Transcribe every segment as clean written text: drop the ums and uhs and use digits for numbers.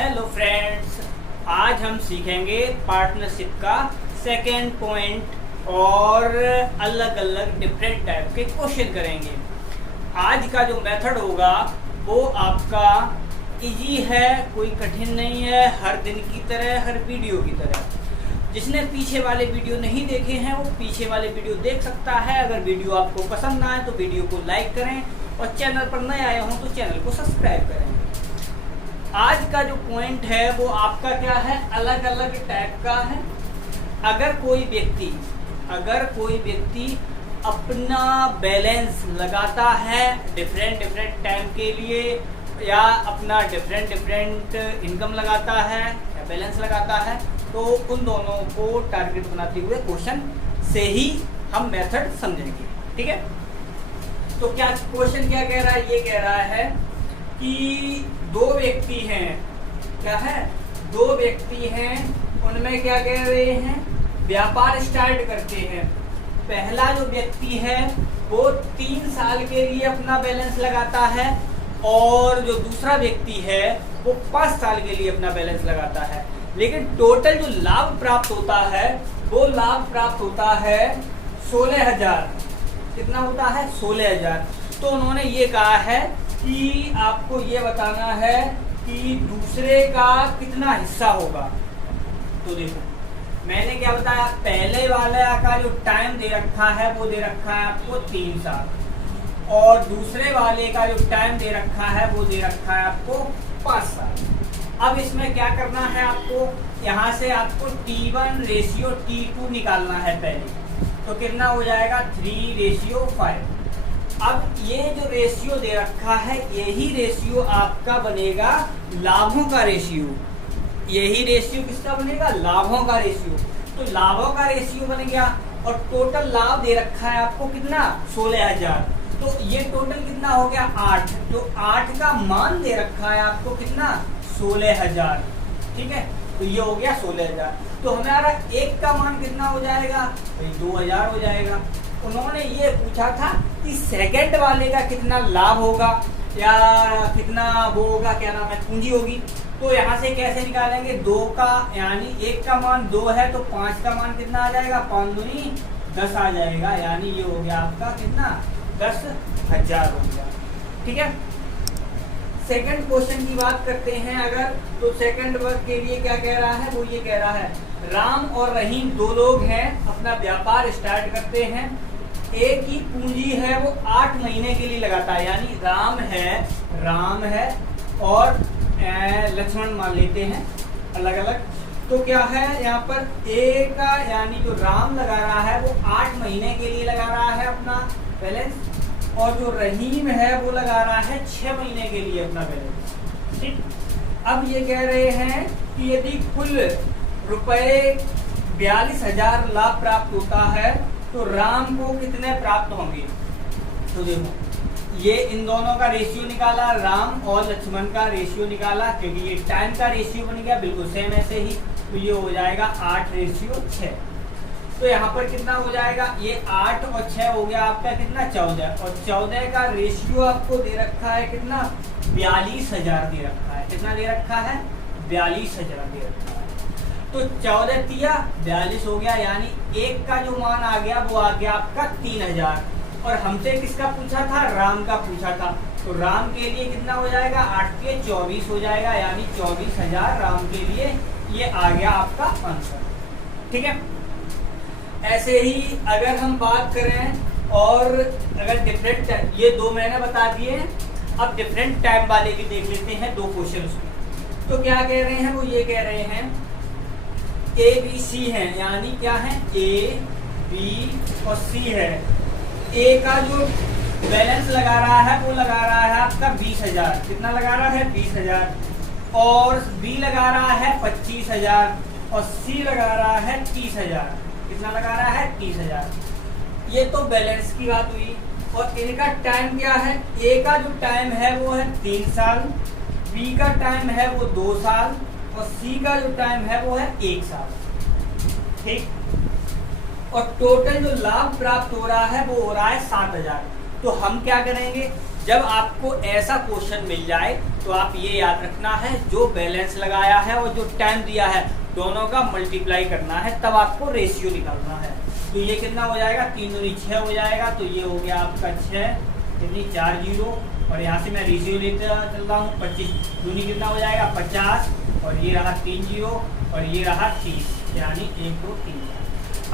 Hello friends, आज हम सीखेंगे पार्टनरशिप का सेकेंड पॉइंट और अलग अलग डिफरेंट टाइप के क्वेश्चन करेंगे। आज का जो मेथड होगा वो आपका इजी है, कोई कठिन नहीं है, हर दिन की तरह, हर वीडियो की तरह। जिसने पीछे वाले वीडियो नहीं देखे हैं वो पीछे वाले वीडियो देख सकता है। अगर वीडियो आपको पसंद आए तो वीडियो को लाइक करें और चैनल पर नए आए हों तो चैनल को सब्सक्राइब करें। आज का जो पॉइंट है वो आपका क्या है, अलग अलग टाइप का है। अगर कोई व्यक्ति अपना बैलेंस लगाता है डिफरेंट टाइम के लिए, या अपना डिफरेंट इनकम लगाता है या बैलेंस लगाता है, तो उन दोनों को टारगेट बनाते हुए क्वेश्चन से ही हम मेथड समझेंगे। ठीक है, तो क्या क्वेश्चन क्या कह रहा है? ये कह रहा है कि दो व्यक्ति हैं, क्या है, दो व्यक्ति हैं, उनमें क्या कह रहे हैं, व्यापार स्टार्ट करते हैं। पहला जो व्यक्ति है वो 3 साल के लिए अपना बैलेंस लगाता है और जो दूसरा व्यक्ति है वो 5 साल के लिए अपना बैलेंस लगाता है। लेकिन टोटल जो लाभ प्राप्त होता है वो लाभ प्राप्त होता है 16,000। कितना होता है? 16,000। तो उन्होंने ये कहा है कि आपको ये बताना है कि दूसरे का कितना हिस्सा होगा। तो देखो, मैंने क्या बताया, पहले वाले का जो टाइम दे रखा है वो दे रखा है आपको 3 साल, और दूसरे वाले का जो टाइम दे रखा है वो दे रखा है आपको 5 साल। अब इसमें क्या करना है आपको, यहाँ से आपको T1 रेशियो T2 निकालना है पहले। तो कितना हो जाएगा? 3:5। अब ये जो रेशियो दे रखा है यही रेशियो आपका बनेगा लाभों का रेशियो। यही रेशियो किसका बनेगा? लाभों का रेशियो। तो लाभों का रेशियो बन गया और टोटल लाभ दे रखा है आपको कितना? 16,000। तो ये टोटल कितना हो गया? 8। तो 8 का मान दे रखा है आपको कितना? 16,000। ठीक है, तो ये हो गया 16,000। तो हमारा एक का मान कितना हो जाएगा? भाई 2,000 हो जाएगा। उन्होंने ये पूछा था कि सेकंड वाले का कितना लाभ होगा या कितना वो होगा, क्या नाम है, पूंजी होगी। तो यहाँ से कैसे निकालेंगे? 2 का, यानी 1 का मान 2 है तो 5 का मान कितना आ जाएगा? 5 दूनी 10 आ जाएगा, यानी ये हो गया आपका कितना? 10,000 हो गया। ठीक है, सेकंड क्वेश्चन की बात करते हैं अगर, तो सेकंड वर्ग के लिए क्या कह रहा है? वो ये कह रहा है राम और रहीम दो लोग हैं, अपना व्यापार स्टार्ट करते हैं। एक ही पूंजी है वो 8 महीने के लिए लगाता है, यानी राम है और लक्ष्मण मान लेते हैं अलग अलग। तो क्या है यहाँ पर, ए का यानी जो राम लगा रहा है वो 8 महीने के लिए लगा रहा है अपना बैलेंस, और जो रहीम है वो लगा रहा है 6 महीने के लिए अपना बैलेंस। ठीक, अब ये कह रहे हैं कि यदि कुल रुपए 42,000 लाभ प्राप्त होता है तो राम को कितने प्राप्त होंगे। तो देखो, ये इन दोनों का रेशियो निकाला, राम और लक्ष्मण का रेशियो निकाला, क्योंकि ये टाइम का रेशियो बन गया बिल्कुल सेम ऐसे ही। तो ये हो जाएगा 8:6। तो यहाँ पर कितना हो जाएगा? ये 8 और 6 हो गया आपका कितना? 14। और 14 का रेशियो आपको दे रखा है कितना? 42,000 दे रखा है। कितना दे रखा है? 42,000 दे रखा है। तो 14 तिया 42 हो गया, यानी 1 का जो मान आ गया वो आ गया आपका 3,000। और हमसे किसका पूछा था? राम का पूछा था। तो राम के लिए कितना हो जाएगा? 8 के 24 हो जाएगा, यानी 24,000 राम के लिए ये आ गया आपका आंसर। ठीक है, ऐसे ही अगर हम बात करें और अगर डिफरेंट, ये 2 मैंने बता दिए, अब डिफरेंट टाइम वाले भी देख लेते हैं 2 क्वेश्चन में। तो क्या कह रहे हैं? वो ये कह रहे हैं ABC है, यानी क्या है? A, B और C है। A का जो बैलेंस लगा रहा है वो लगा रहा है आपका 20,000। कितना लगा रहा है? 20,000। और B लगा रहा है 25,000 और C लगा रहा है 30,000। कितना लगा रहा है? 30,000। ये तो बैलेंस की बात हुई। और इनका टाइम क्या है? A का जो टाइम है वो है 3 साल, B का टाइम है वो 2 साल और C का जो टाइम है वो है 1 साल। ठीक, और टोटल जो लाभ प्राप्त हो रहा है वो हो रहा है 7,000। तो हम क्या करेंगे, जब आपको ऐसा क्वेश्चन मिल जाए तो आप ये याद रखना है, जो बैलेंस लगाया है और जो टाइम दिया है दोनों का मल्टीप्लाई करना है, तब आपको रेशियो निकालना है। तो ये कितना हो जाएगा, 3 दूनी 6 हो जाएगा। तो ये हो गया आपका 6, कितनी 4 जीरो, और यहाँ से मैं रेशियो लेते चल रहा हूँ। 25 दूनी कितना हो जाएगा 50, और ये रहा 3 जीरो, और ये रहा 30, यानी 1 2 3 4।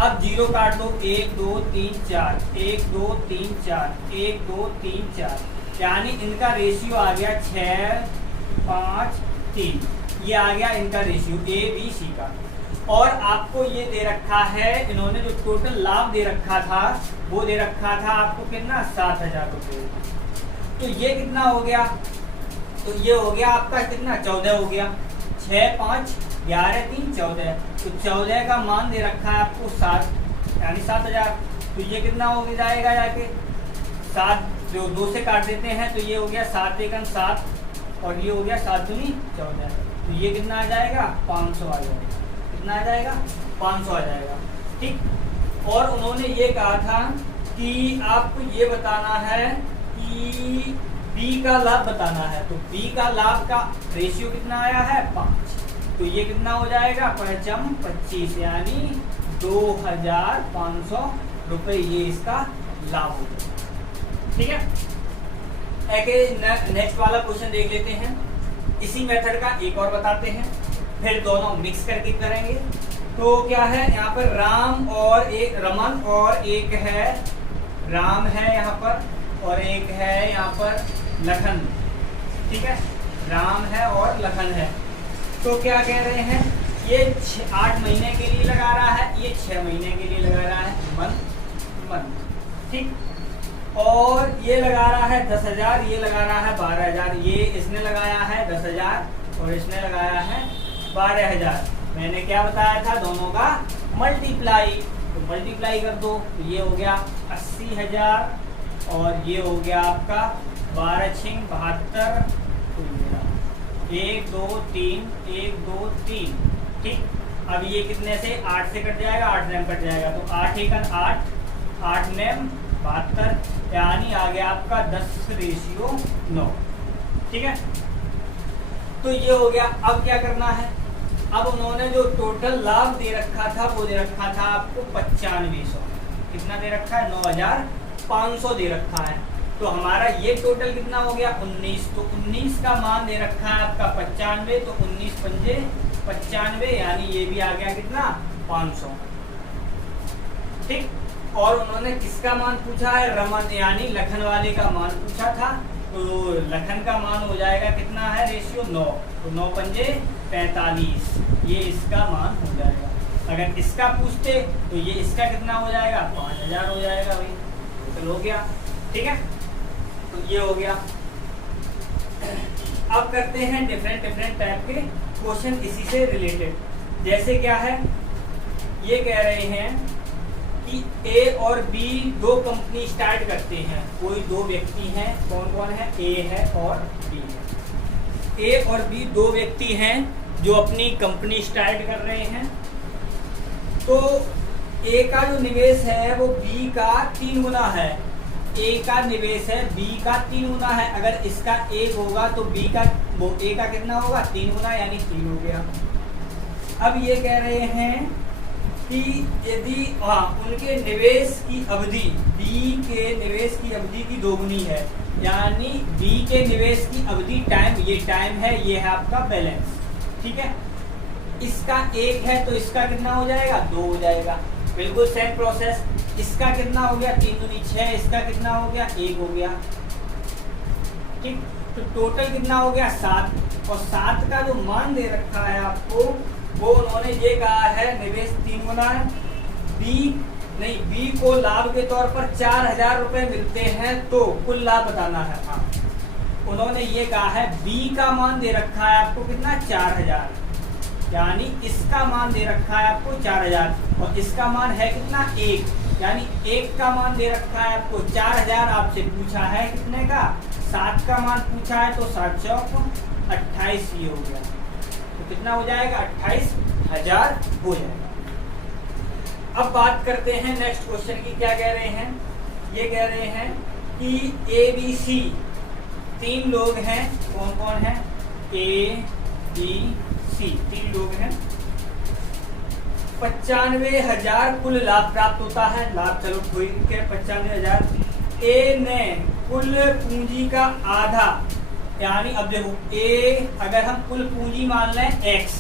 अब जीरो काट दो, 1 2 3 4, 1 2 3 4, 1 2 3 4, यानी इनका रेशियो आ गया 6 5 3। ये आ गया इनका रेशियो ए बी सी का। और आपको ये दे रखा है, इन्होंने जो टोटल लाभ दे रखा था वो दे रखा था आपको कितना, 7,000 रुपये। तो ये कितना हो गया, तो ये हो गया आपका कितना, 14 हो गया। 6 5 11 3 14, तो 14 का मान दे रखा है आपको 7, यानी 7,000। तो ये कितना हो जाएगा जाके 7, जो 2 से काट देते हैं तो ये हो गया 7 एकम 7, और ये हो गया 7 दूनी 14। तो ये कितना आ जाएगा, 500 आ जाएगा। कितना आ जाएगा, 500 आ जाएगा। ठीक। और उन्होंने ये कहा था कि आपको ये बताना है कि बी का लाभ बताना है। तो बी का लाभ का रेशियो कितना आया है, 5। तो ये कितना हो जाएगा, 5 25, यानी 2,500 रुपये ये इसका लाभ हो जाएगा। ठीक है। एक नेक्स्ट वाला क्वेश्चन देख लेते हैं। इसी मेथड का एक और बताते हैं, फिर दोनों मिक्स करके करेंगे। तो क्या है यहाँ पर, राम और एक रमन, और एक है राम है यहाँ पर, और एक है यहाँ पर लखन। ठीक है, राम है और लखन है। तो क्या कह रहे हैं, ये 8 महीने के लिए लगा रहा है, ये 6 महीने के लिए लगा रहा है, मन। ठीक। और ये लगा रहा है 10,000, ये लगा रहा है 12,000। ये इसने लगाया है 10,000 और इसने लगाया है 12,000। मैंने क्या बताया था, दोनों का मल्टीप्लाई। तो मल्टीप्लाई कर दो, तो ये हो गया 80,000, और ये हो गया आपका 12 6 72। तो 1 2 3 1 2 3। ठीक। अब ये कितने से, 8 से कट जाएगा, 8 नेम कट जाएगा। तो 8 एकन 8, 8 नेम 72, यानी आ गया आपका 10:9। ठीक है। तो ये हो गया। अब क्या करना है, अब उन्होंने जो टोटल लाभ दे रखा था वो दे रखा था आपको 9500। कितना दे रखा है, 9,500 दे रखा है। तो हमारा ये टोटल कितना हो गया, 19। तो 19 का मान दे रखा है आपका 95, तो 19 पंजे 95, यानी ये भी आ गया कितना, 500। ठीक। और उन्होंने किसका मान पूछा है, रमन यानी लखन वाले का मान पूछा था। तो लखन का मान हो जाएगा कितना है, रेशियो 9। तो 9 पंजे 45, ये इसका मान हो जाएगा। अगर इसका पूछते तो ये इसका कितना हो जाएगा, 5,000 हो जाएगा भाई। तो हो गया। ठीक है, तो ये हो गया। अब करते हैं डिफरेंट टाइप के क्वेश्चन इसी से रिलेटेड। जैसे क्या है, ये कह रहे हैं कि ए और बी 2 कंपनी स्टार्ट करते हैं। कोई 2 व्यक्ति हैं, कौन कौन है, ए है और बी है। ए और बी 2 व्यक्ति हैं जो अपनी कंपनी स्टार्ट कर रहे हैं। तो ए का जो निवेश है वो बी का 3 गुना है। ए का निवेश है बी का 3 गुना है। अगर इसका 1 होगा तो बी का वो ए का कितना होगा, 3 गुना, यानी 3 हो गया। अब ये कह रहे हैं कि यदि उनके निवेश की अवधि, बी के निवेश की अवधि की 2 गुनी है, यानी बी के निवेश की अवधि टाइम, ये टाइम है, ये है आपका बैलेंस। ठीक है। इसका 1 है तो इसका कितना हो जाएगा, 2 हो जाएगा। बिल्कुल सेम प्रोसेस। इसका कितना हो गया, 3 दूनी 6, इसका कितना हो गया, 1 हो गया। ठीक। तो टोटल कितना हो गया, 7। और 7 का जो मान दे रखा है आपको, वो उन्होंने ये कहा है निवेश 3 गुना है। बी को लाभ के तौर पर 4,000 रुपए मिलते हैं, तो कुल लाभ बताना है। हाँ, उन्होंने ये कहा है बी का मान दे रखा है आपको कितना, 4,000, यानी इसका मान दे रखा है आपको 4,000, और इसका मान है कितना, 1, यानी 1 का मान दे रखा है आपको 4,000। आपसे पूछा है कितने का, 7 का मान पूछा है, तो 7 चौक 28 ये हो गया। तो कितना हो जाएगा, 28,000 हो जाएगा। अब बात करते हैं नेक्स्ट क्वेश्चन की। क्या कह रहे हैं, ये कह रहे हैं कि ABC तीन लोग हैं, कौन कौन है, ए बी सी, तीन लोग हैं। 95,000 कुल लाभ प्राप्त होता है। लाभ चलो ठीक है 95,000। ए ने कुल पूंजी का आधा, यानी अब देखो ए अगर हम कुल पूंजी मान लें एक्स,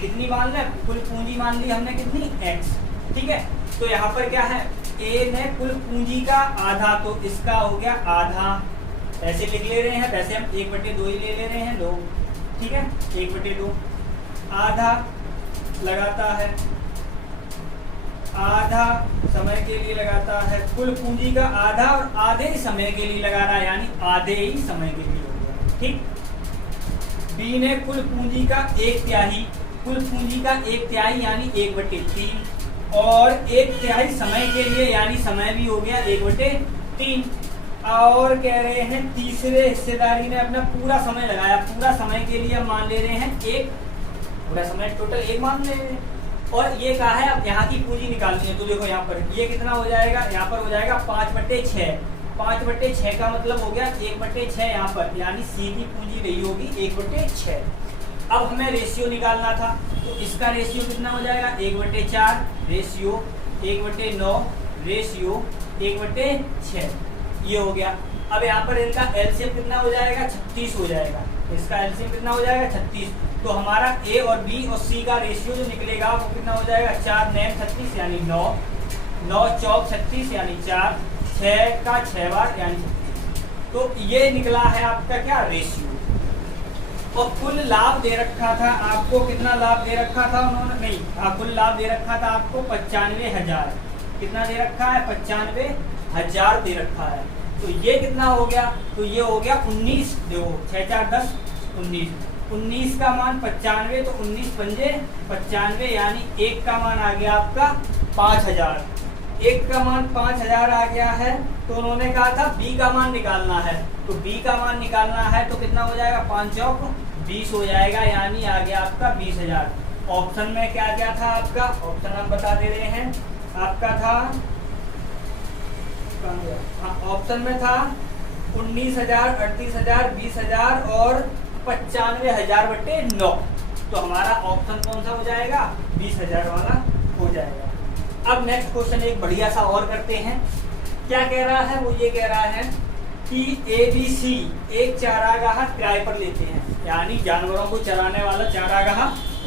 कितनी मान लें, कुल पूंजी मान ली हमने कितनी, एक्स, ठीक है। तो यहाँ पर क्या है, ए ने कुल पूंजी का आधा, तो इसका हो गया आधा, ऐसे लिख ले रहे हैं, वैसे हम 1/2 ही ले रहे हैं लोग, ठीक है, 1/2 आधा लगाता है, आधा समय के लिए लगाता है, कुल पूंजी का आधा और आधे ही समय के लिए लगा रहा है, यानी आधे ही समय के लिए हो गया, ठीक। बी ने कुल पूंजी का 1/3, कुल पूंजी का 1/3 यानी 1/3, और 1/3 समय के लिए, यानी समय भी हो गया 1/3, और कह रहे हैं तीसरे हिस्सेदारी ने अपना पूरा समय लगाया। पूरा समय के लिए हम मान ले रहे हैं 1, पूरा समय टोटल 1 मान ले रहे हैं, और ये कहा है अब यहाँ की पूंजी निकालनी है। तो देखो यहाँ पर ये कितना हो जाएगा, यहाँ पर हो जाएगा 5/6, 5/6 का मतलब हो गया 1/6 यहाँ पर, यानी सीधी पूंजी रही होगी 1/6। अब हमें रेशियो निकालना था, तो इसका रेशियो कितना हो जाएगा, 1/4, रेशियो 1/9, रेशियो 1/6, ये हो गया। अब यहाँ पर इनका एलसीएम कितना हो जाएगा, 36 हो जाएगा। इसका एलसीएम कितना हो जाएगा, 36। तो हमारा ए और बी और सी का रेशियो जो निकलेगा वो कितना हो जाएगा, 4 9 36 यानी 9, 9 चौक 36 यानी 4, 6 का 6 बार यानी 36। तो ये निकला है आपका क्या, रेशियो। और कुल लाभ दे रखा था आपको, कितना लाभ दे रखा था उन्होंने, नहीं कुल लाभ दे रखा था आपको 95,000, कितना दे रखा है, 95,000 दे रखा है। तो ये कितना हो गया, तो ये हो गया 19, देखो 6 4 10 19, 19 का मान 95, तो 19 पंजे 95, यानी 1 का मान आ गया आपका 5,000, 1 का मान 5,000 आ गया है। तो उन्होंने कहा था बी का मान निकालना है, तो बी का मान निकालना है तो कितना हो जाएगा, 5 चौक 20 हो जाएगा, यानी आ गया आपका 20,000। ऑप्शन में क्या क्या था आपका, ऑप्शन हम बता दे रहे हैं, आपका था ऑप्शन में था 19,000, 38,000, 20,000 और 95,000/9। तो हमारा ऑप्शन कौन सा हो जाएगा, 20,000 वाला हो जाएगा। अब नेक्स्ट क्वेश्चन एक बढ़िया सा और करते हैं। क्या कह रहा है, वो ये कह रहा है कि ABC एक चारागाह किराए पर लेते हैं, यानी जानवरों को चराने वाला चारागाह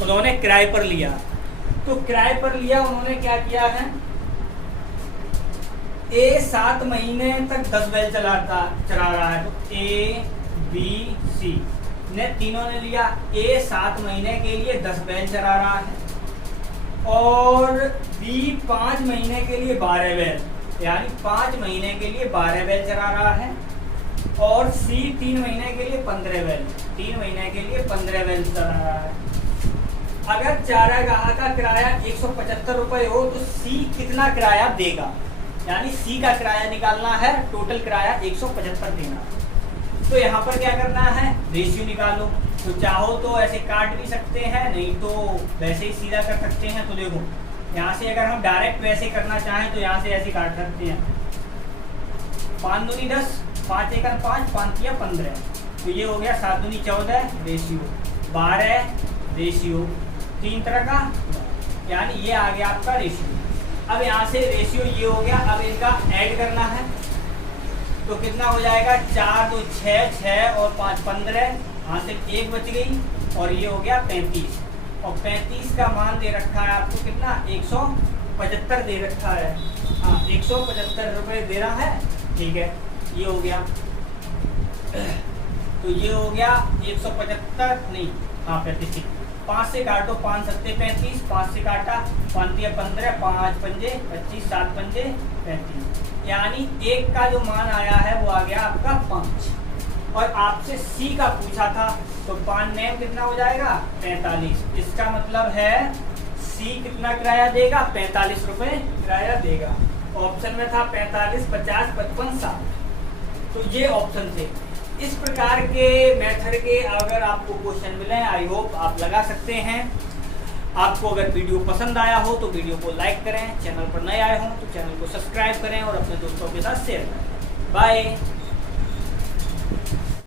उन्होंने किराए पर लिया। तो किराए पर लिया उन्होंने, क्या किया है, ए 7 महीने तक 10 बैल चरा रहा है। तो ए बी सी ने तीनों ने लिया, ए 7 महीने के लिए 10 बैल चरा रहा है, और बी 5 महीने के लिए 12 बैल, यानी 5 महीने के लिए 12 बैल चरा रहा है, और सी 3 महीने के लिए 15 बैल, 3 महीने के लिए 15 बैल चरा रहा है। अगर चारागाह का किराया 175 रुपए हो तो सी कितना किराया देगा, यानी सी का किराया निकालना है, टोटल किराया 175 देना। तो यहाँ पर क्या करना है, रेशियो निकालो। तो चाहो तो ऐसे काट भी सकते हैं, नहीं तो वैसे ही सीधा कर सकते हैं। तो देखो यहाँ से अगर हम डायरेक्ट वैसे करना चाहें तो यहाँ से ऐसे काट सकते हैं, 5 दूनी 10, 5 एकड़ 5, 5 तिया 15, तो ये हो गया 7 दूनी 14, रेशियो 12, रेशियो 3 तरह का, यानी ये आ गया आपका रेशियो। अब यहाँ से रेशियो ये हो गया, अब इनका ऐड करना है, तो कितना हो जाएगा, 4 2 6, 6 और 5 15, यहाँ से 1 बच गई, और ये हो गया 35, और 35 का मान दे रखा है आपको कितना, 175 दे रखा है, हाँ 175 रुपये दे रहा है, ठीक है, ये हो गया। तो ये हो गया 175, नहीं हाँ 35, 5 से काटो, 5 7 35, 5 से काटा, 5 तिया 15, 5 पंजे 25, 7 पंजे 35, यानी 1 का जो मान आया है वो आ गया आपका 5। और आपसे सी का पूछा था, तो 5 नेम कितना हो जाएगा, 45। इसका मतलब है सी कितना किराया देगा, 45 रुपए किराया देगा। ऑप्शन में था 45, 50, 55, 60, तो ये ऑप्शन थे। इस प्रकार के मेथड के अगर आपको क्वेश्चन मिले, आई होप आप लगा सकते हैं। आपको अगर वीडियो पसंद आया हो तो वीडियो को लाइक करें, चैनल पर नए आए हों तो चैनल को सब्सक्राइब करें और अपने दोस्तों के साथ शेयर करें। बाय।